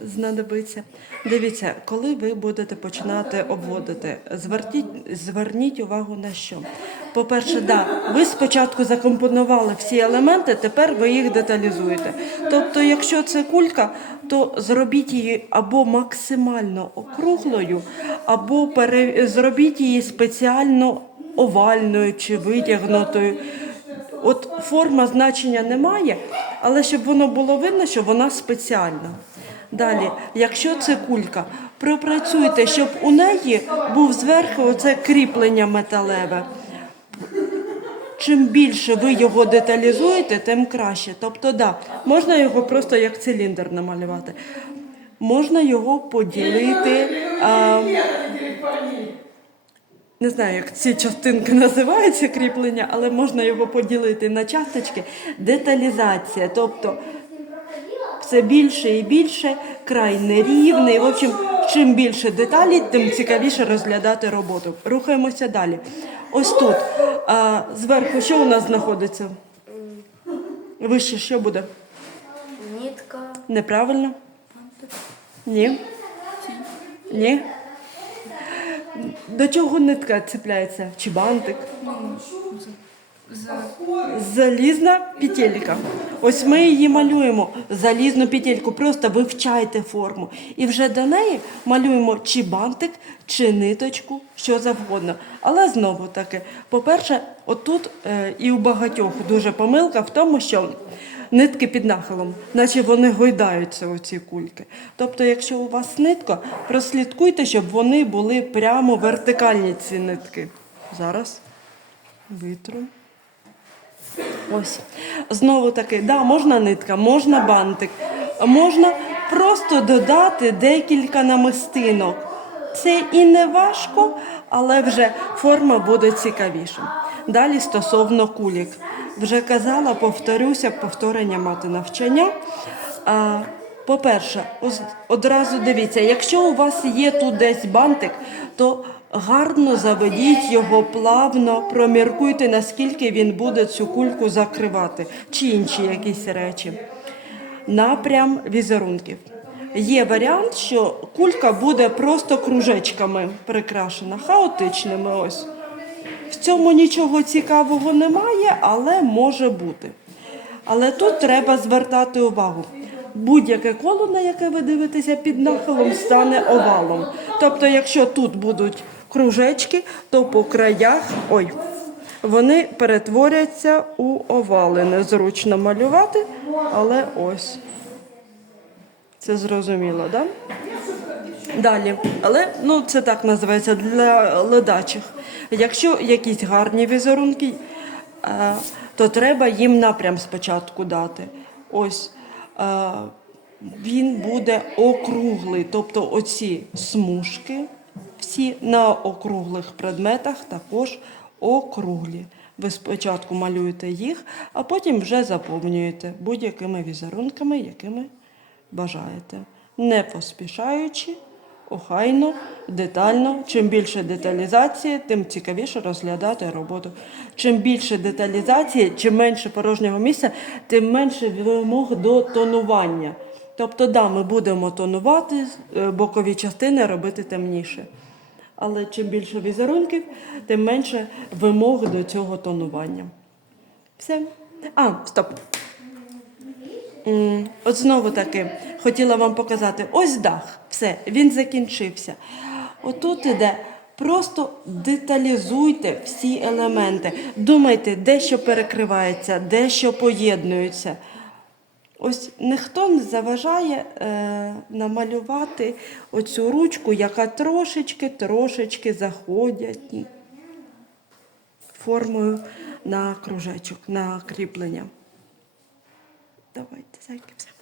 знадобиться. Дивіться, коли ви будете починати обводити, зверніть, зверніть увагу на що. По-перше, да, ви спочатку закомпонували всі елементи, тепер ви їх деталізуєте. Тобто, якщо це кулька, то зробіть її або максимально округлою, або пере... зробіть її спеціально овальною чи витягнутою. От форма значення немає, але щоб воно було видно, що вона спеціальна. Далі, якщо це кулька, пропрацюйте, щоб у неї був зверху оце кріплення металеве. Чим більше ви його деталізуєте, тим краще. Тобто, да, можна його просто як циліндр намалювати. Можна його поділити. А, не знаю, як ці частинки називаються кріплення, але можна його поділити на часточки. Деталізація. Тобто все більше і більше, край нерівний. В общем, чим більше деталей, тим цікавіше розглядати роботу. Рухаємося далі. Ось тут. А, зверху що у нас знаходиться? Вище що буде? Нитка. Неправильно? Ні. Ні. До чого нитка цепляється? Чи бантик? Залізна петелька. Ось ми її малюємо. Залізну петельку. Просто вивчайте форму. І вже до неї малюємо чи бантик, чи ниточку, що завгодно. Але знову таки, по-перше, отут е, і у багатьох дуже помилка в тому, що нитки під нахилом, наче вони гойдаються, оці кульки. Тобто, якщо у вас нитка, прослідкуйте, щоб вони були прямо вертикальні ці нитки. Зараз витру. Ось. Знову таки, да, можна нитка, можна бантик, можна просто додати декілька намистинок. Це і не важко, але вже форма буде цікавіша. Далі стосовно кулік. Вже казала, повторюся, повторення мати навчання. По-перше, одразу дивіться, якщо у вас є тут десь бантик, то гарно заведіть його плавно, проміркуйте, наскільки він буде цю кульку закривати, чи інші якісь речі. Напрям візерунків. Є варіант, що кулька буде просто кружечками прикрашена, хаотичними. Ось. В цьому нічого цікавого немає, але може бути. Але тут треба звертати увагу. Будь-яке коло, на яке ви дивитеся під нахилом, стане овалом. Тобто, якщо тут будуть кружечки, то по краях ой, вони перетворяться у овали. Незручно малювати, але ось. Це зрозуміло, так? Да? Далі, але ну це так називається для ледачих. Якщо якісь гарні візерунки, е, то треба їм напрям спочатку дати. Ось е, він буде округлий, тобто оці смужки, всі на округлих предметах також округлі. Ви спочатку малюєте їх, а потім вже заповнюєте будь-якими візерунками, якими бажаєте. Не поспішаючи, охайно, детально. Чим більше деталізації, тим цікавіше розглядати роботу. Чим більше деталізації, чим менше порожнього місця, тим менше вимог до тонування. Тобто, да, ми будемо тонувати, е, бокові частини робити темніше. Але чим більше візерунків, тим менше вимог до цього тонування. Все. А, стоп. От знову таки хотіла вам показати: ось дах, все, він закінчився. Отут іде. Просто деталізуйте всі елементи. Думайте, де що перекривається, де що поєднується. Ось ніхто не заважає е, намалювати оцю ручку, яка трошечки, трошечки заходять формою на кружечок, на кріплення. Давайте, зайки, все.